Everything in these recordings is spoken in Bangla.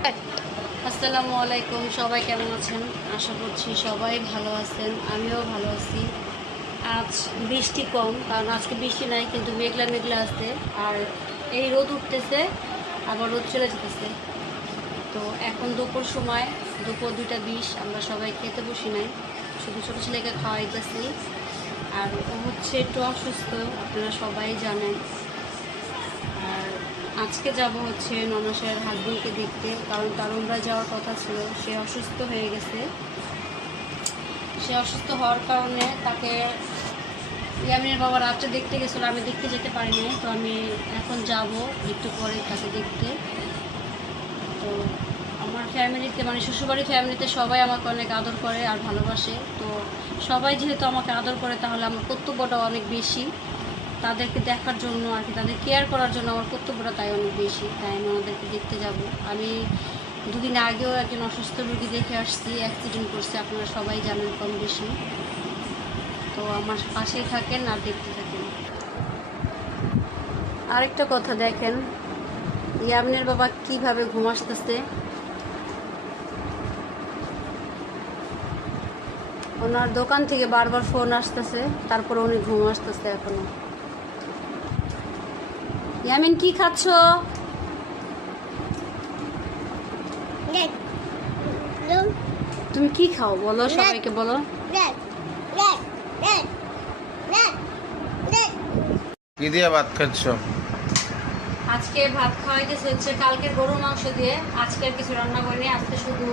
আসসালামু আলাইকুম, সবাই কেমন আছেন? আশা করছি সবাই ভালো আছেন, আমিও ভালো আছি। আজ বৃষ্টি কম, কারণ আজকে বৃষ্টি নাই, কিন্তু মেঘলা মেঘলা আছে। আর এই রোদ উঠতেছে, আবার রোদ চলে যেতেছে। তো এখন দুপুর সময়, দুপুর 2টা 20, আমরা সবাই খেতে বসি নাই, শুধু ছোটো ছেলেকে খাওয়াইতেছি। আর ও হচ্ছে একটু অসুস্থ, আপনারা সবাই জানেন। আর আজকে যাব হচ্ছে ননাসের হাজবেন্ডকে দেখতে, কারণ তার উমরায় যাওয়ার কথা ছিল। সে অসুস্থ হয়ে গেছে। সে অসুস্থ হওয়ার কারণে তাকে ইয়ামিনের বাবা রাত্রে দেখতে গেছিলো, আমি দেখতে যেতে পারিনি। তো আমি এখন যাব একটু পরে তাকে দেখতে। তো আমার ফ্যামিলিতে, মানে শ্বশুরবাড়ির ফ্যামিলিতে সবাই আমাকে অনেক আদর করে আর ভালোবাসে। তো সবাই যেহেতু আমাকে আদর করে, তাহলে আমার কর্তব্যটাও অনেক বেশি তাদেরকে দেখার জন্য আর কি, তাদের কেয়ার করার জন্য আমার কর্তব্যটা তাই অনেক বেশি। তাই আমি ওনাদেরকে দেখতে যাব। আমি 2 দিন আগেও একজন অসুস্থ রোগী দেখে আসছি, অ্যাক্সিডেন্ট করছে, আপনারা সবাই জানেন কম বেশি। তো আমার পাশেই থাকেন আর দেখতে থাকেন। আরেকটা কথা দেখেন, ইয়ামিনের বাবা কিভাবে ঘুম আসতেছে। ওনার দোকান থেকে বারবার ফোন আসতেছে, তারপর উনি ঘুম আসতেছে এখনো। ইয়ামিন, কি খাচ্ছ? তুমি কি খাও বলো, সবাইকে বলো। কি দিয়ে ভাত খাচ্ছ? আজকে ভাত খাওয়াইতেছে হচ্ছে কালকের গরুর মাংস দিয়ে। আজকে আর কিছু রান্না করিনি, আজকে শুধু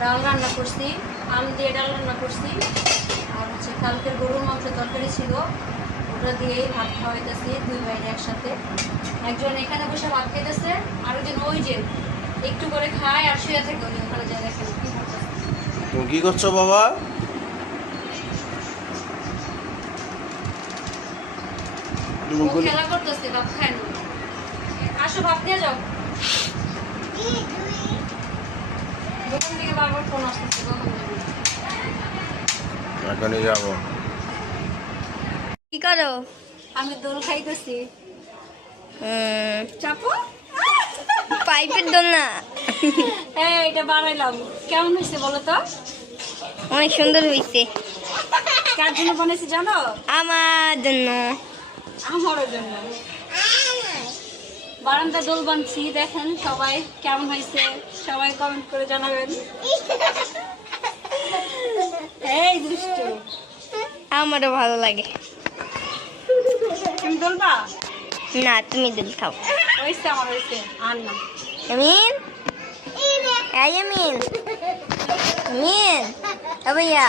ডাল রান্না করছি, আম দিয়ে ডাল রান্না করছি। আর হচ্ছে কালকের গরুর মাংস তরকারি ছিল, ওটা দিয়েই ভাত খাওয়াইতেছি 2 ভাইয়ের একসাথে। একজন এখানে বসে ভাত খাইতেছে, আরেকজন ওই যে একটু করে খায় আর শুয়ে থাকে, ওই ওখানে যা দেখেন কি করতেছে। তুমি কি করছো বাবা? ও খেলা করতেছে, ভাত খায় না। আসো ভাত দিয়ে যাও। দোকান থেকে বারবার ফোন আসতেছে, কখন যাবে? এখনই যাবো। কি করো? আমি দোল খাইতেছি। চাপো। পাইপের দোল না, হ্যাঁ, এটা বানাইলাম। কেমন হয়েছে বলো তো? অনেক সুন্দর হয়েছে। কার জন্য বানাইছি জানো? আমার জন্য। আমারও জন্য। বারান্দা দোল বানছি, দেখেন সবাই কেমন হয়েছে, সবাই কমেন্ট করে জানাবেন। এই দুষ্টু, আমারও ভালো লাগে। তুমি দোলবা? না, তুমি দোল খাও। হয়েছে, আমার হয়েছে। আর না, আমিন, এই আমিন, আমিন, ও ভাইয়া।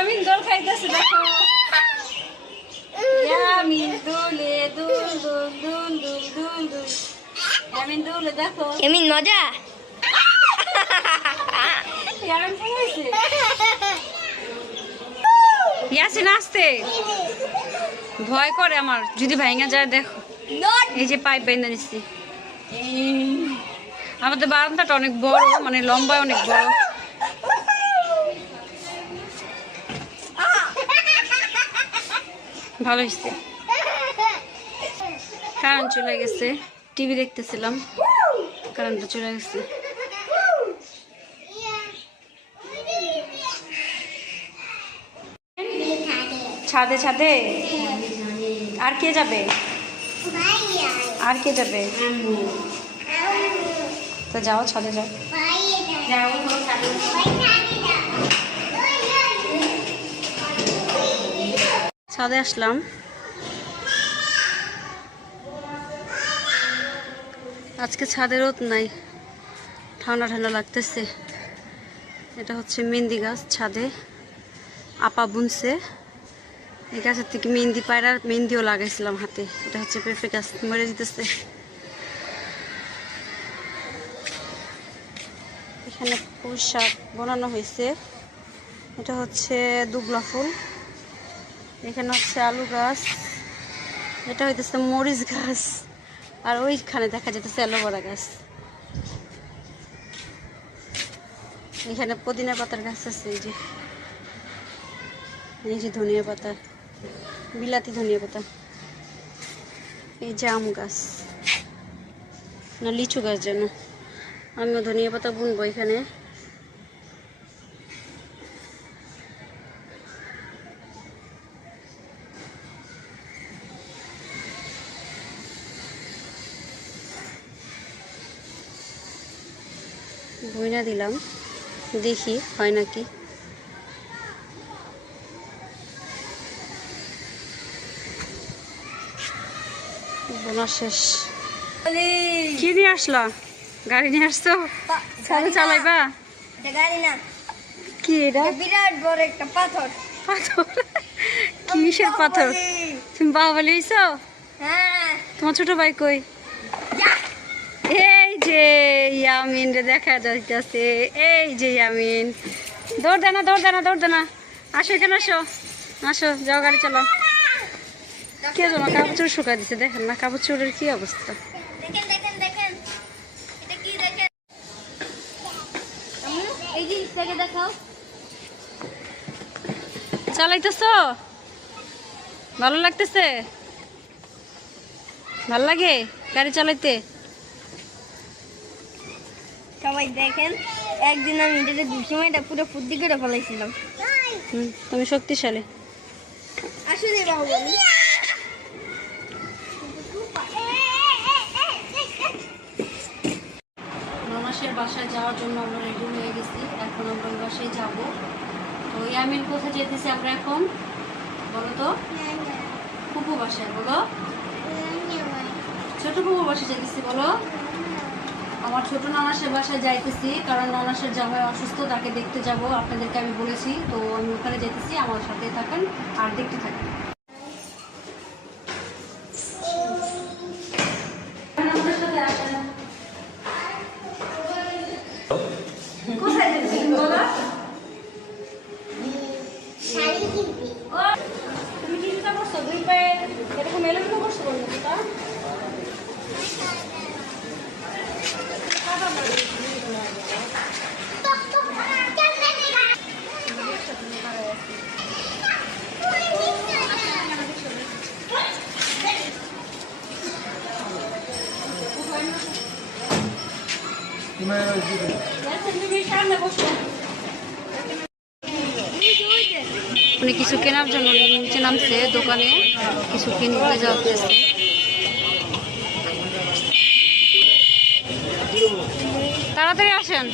আমি দোল খাইতেছি, দেখো। আমি দোলে দুল দুল দুল দুল দুল দুল, আমি দোলে দেখো। আমিন মজা। ইয়াসিন আসতে ভয় করে আমার, যদি ভাঙা যায়। দেখো এই যে পাইপ বাইন্ধা নিচ্ছি। আমাদের বারান্দাটা অনেক বড়, মানে লম্বায় অনেক বড়। ভালো হয়েছে। কারেন্ট চলে গেছে, টিভি দেখতেছিলাম, কারেন্টটা চলে গেছে। ছাদে ছাদে আর কে যাবে? আর কে যাবে? তো যাও, ছাদে যাও। ছাদে আসলাম। আজকে ছাদে রোদ নাই, ঠান্ডা ঠান্ডা লাগতেছে। এটা হচ্ছে মেহেন্দি গাছ, ছাদে আপা বুনছে। এই গাছের থেকে মেহেন্দি পায়রা, মেহেন্দিও লাগাইছিলাম হাতে। এটা হচ্ছে পেঁপে গাছ, মরে যেতেছে। এখানে পুঁই শাক বানানো হয়েছে। এটা হচ্ছে দুবলা ফুল। এখানে হচ্ছে আলু গাছ। এটা হইতেছে মরিচ গাছ। আর ওইখানে দেখা যেতেছে অ্যালোভেরা গাছ। এখানে পুদিনা পাতার গাছ আছে, এই যে ধনিয়া পাতা, বিলাতি ধনিয়া পাতা। এই যে আম গাছ না লিচু গাছ যেন। আমিও ধনিয়া পাতা বুনবো এখানে। বুইনা দিলাম, দেখি হয় নাকি। বোনা শেষ। কি নিয়ে আসলা? গাড়ি নিয়ে আসছো? চালু চালাইবা? গাড়ি না, কি এটা? বিরাট বড় একটা পাথর। পাথর? কিসের পাথর? তুমি বাহুবলী হইছো? হ্যাঁ, তোমার ছোট ভাই কই? এই যে ইয়ামিন রে দেখা যাইতেছে। এই যে ইয়ামিন, দৌড় দেনা দৌড় দেনা দৌড় দেনা। আসো এখানে আসো, আসো যাও গাড়ি চালাও। কে জানো কাপড় চোর শুকাই দিছে, দেখেন না কাপড় চোরের কি অবস্থা। দেখেন দেখেন দেখেন, এটা কি দেখেন? এই জিনিসটাকে দেখাও। চালাইতেছো? ভালো লাগতেছে? ভাল লাগে গাড়ি চালাইতে? সবাই দেখেন, একদিন আমি এটাতে দুঃসময়টা পুরো ফুর্তি করে ফেলাইছিলাম। তুমি শক্তিশালী। আসলে বাহুবলী। ননাসের বাসায় যাওয়ার জন্য আমরা রেডি হয়ে গেছি। এখন আমরা ওই বাসায় যাবো। তো ইয়ামিন কোথায় যেতেছি আমরা এখন বলো তো? ফুপু বাসায়। বলো ছোট ফুপু বাসায় যেতেছি। বলো আমার ছোট ননাসের বাসায় যাইতেছি, কারণ ননাসের জামাই অসুস্থ, তাকে দেখতে যাব। আপনাদেরকে আমি বলেছি, তো আমি ওখানে যেতেছি। আমার সাথে থাকেন আর দেখতে থাকেন। আমাদের সাথে আসেন। কোথায় যাচ্ছেন বলো? তুমি কি জুতা করছো? দুই পায়ে এরকম এলোমেলো করছো বলো জুতা? উনি কিছু কেনার জন্য নিচে নামছে দোকানে, কিছু কিনতে যাচ্ছে। তাড়াতাড়ি আসেন।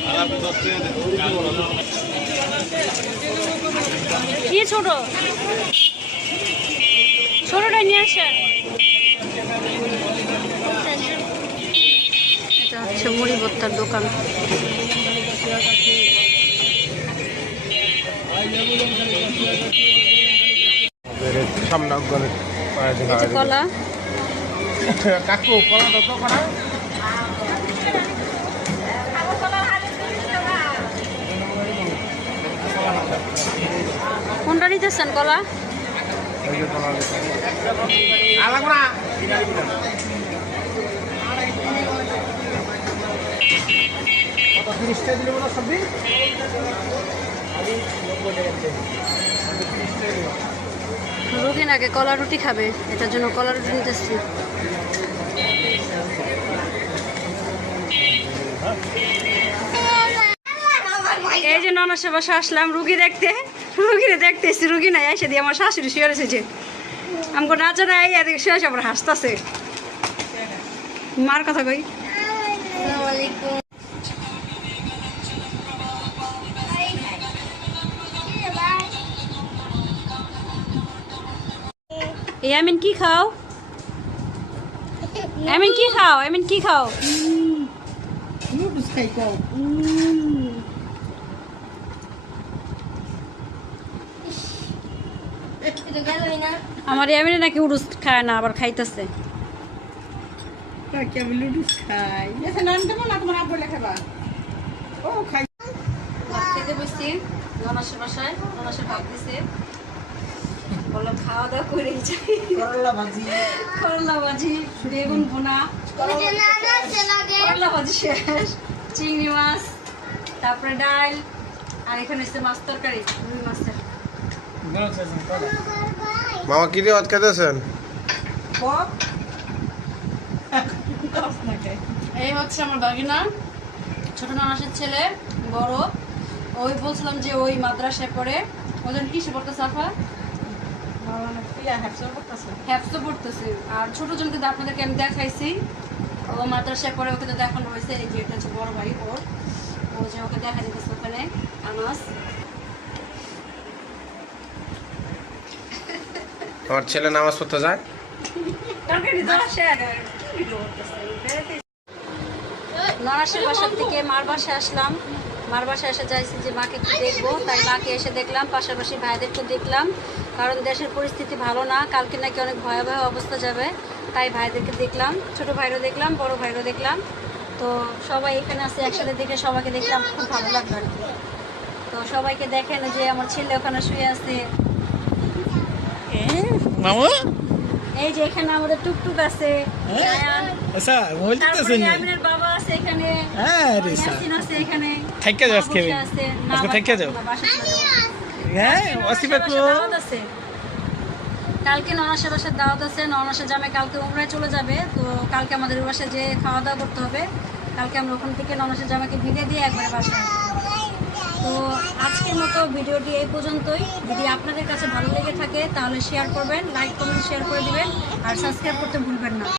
কি ছোট ছোটটাই নিয়ে আসেন। এটা হচ্ছে মুড়ি ভর্তার দোকান। সামনে এই যে কলা। কাকু কলা দত করা কোনটা নিতেছেন কলা? রুগী নাকি কলা রুটি খাবে, এটার জন্য কলা রুটি নিতেছি। এই যে ননাসের বাসা আসলাম রুগী দেখতে। রুগীরে দেখতেছি, রুগী নাই, এসে দিয়ে আমার শাশুড়ি শুয়ে রয়েছে। আমাকে নাচা নাই, এদিকে শুয়ে আবার হাসতেছে। মার কথা কই। ইয়ামিন কি খাও? এমিন কি খাও? এমিন কি খাও? নুডলস খাই কও। আমার ইয়ামিনে নাকি উড়ুস খায় না, আবার খাইতেছে। কি আমি নুডলস খাই। এসে নান দেবো না, তোমার আব্বু লেখাবা। ও খাই। ভাত খেতে বসছি ননাসের বাসায়। ননাসের ভাত দিছে, বললাম খাওয়া দাওয়া করে যাই। করলা ভাজি, করলা ভাজি, বেগুন ভুনা, করলা ভাজি শেষ, চিংড়ি মাছ, তারপরে ডাল, আর এখানে হচ্ছে মাছ তরকারি, রুই মাছের। মামা কি দিয়ে ভাত খেতেছেন? পপ, এই হচ্ছে আমার বাগিনা, ছোট ননাসের ছেলে, বড়। ওই বলছিলাম যে ওই মাদ্রাসায় পড়ে, ওদের কিসে পড়তেছে আফা? হ্যাপসো পড়তেছে। আর ছোট জনকে তো আপনাদেরকে আমি দেখাইছি, ও মাদ্রাসায় পড়ে, ওকে তো দেখানো হয়েছে। এই যে এটা হচ্ছে বড় ভাই ওর, ও যে ওকে দেখা দিতেছে ওখানে আনাস। আমার ছেলে নামাজ পড়তে যায়। ননাসের বাসার থেকে মার বাসায় আসলাম। মার বাসায় এসে চাইছি যে মাকে একটু দেখবো, তাই মাকে এসে দেখলাম, পাশাপাশি ভাইদেরকে দেখলাম, কারণ দেশের পরিস্থিতি ভালো না, কালকে নাকি অনেক ভয়াবহ অবস্থা যাবে, তাই ভাইদেরকে দেখলাম। ছোট ভাইরও দেখলাম, বড় ভাইরও দেখলাম। তো সবাই এখানে আছে, একসাথে দেখে সবাইকে দেখলাম, খুব ভালো লাগলো আর কি। তো সবাইকে দেখেন যে আমার ছেলে ওখানে শুয়ে আছে, মামু এই যে এখানে আমাদের টুকটুক আছে, আয়ান, আচ্ছা মোবাইল তারপরে টিপতেছেন ইয়ামিনের বাবা আছে এখানে, হ্যাঁ রে স্যার ইয়াসিন আছে এখানে, থাইকা যাও আজকে বসে আছে। না, আজকে থাইকা যাও বাসায় চলে যাবো। হ্যাঁ আজকে অসিবা ননাসের কো বাসায় দাওয়াত আছে। কালকে ননাসের বাসায় দাওয়াত আছে, ননাসের জামাই কালকে উমরায় চলে যাবে। তো কালকে আমাদের ওই বাসায় যে খাওয়া দাওয়া করতে হবে, কালকে আমরা ওখান থেকে ননাসের জামাইকে ভিড়ে দিয়ে একবারে বাসায় আসবো। তো আজকের মতো ভিডিওটি এই পর্যন্তই। যদি আপনাদের কাছে ভালো লেগে থাকে তাহলে শেয়ার করবেন, লাইক কমেন্ট শেয়ার করে দিবেন, আর সাবস্ক্রাইব করতে ভুলবেন না।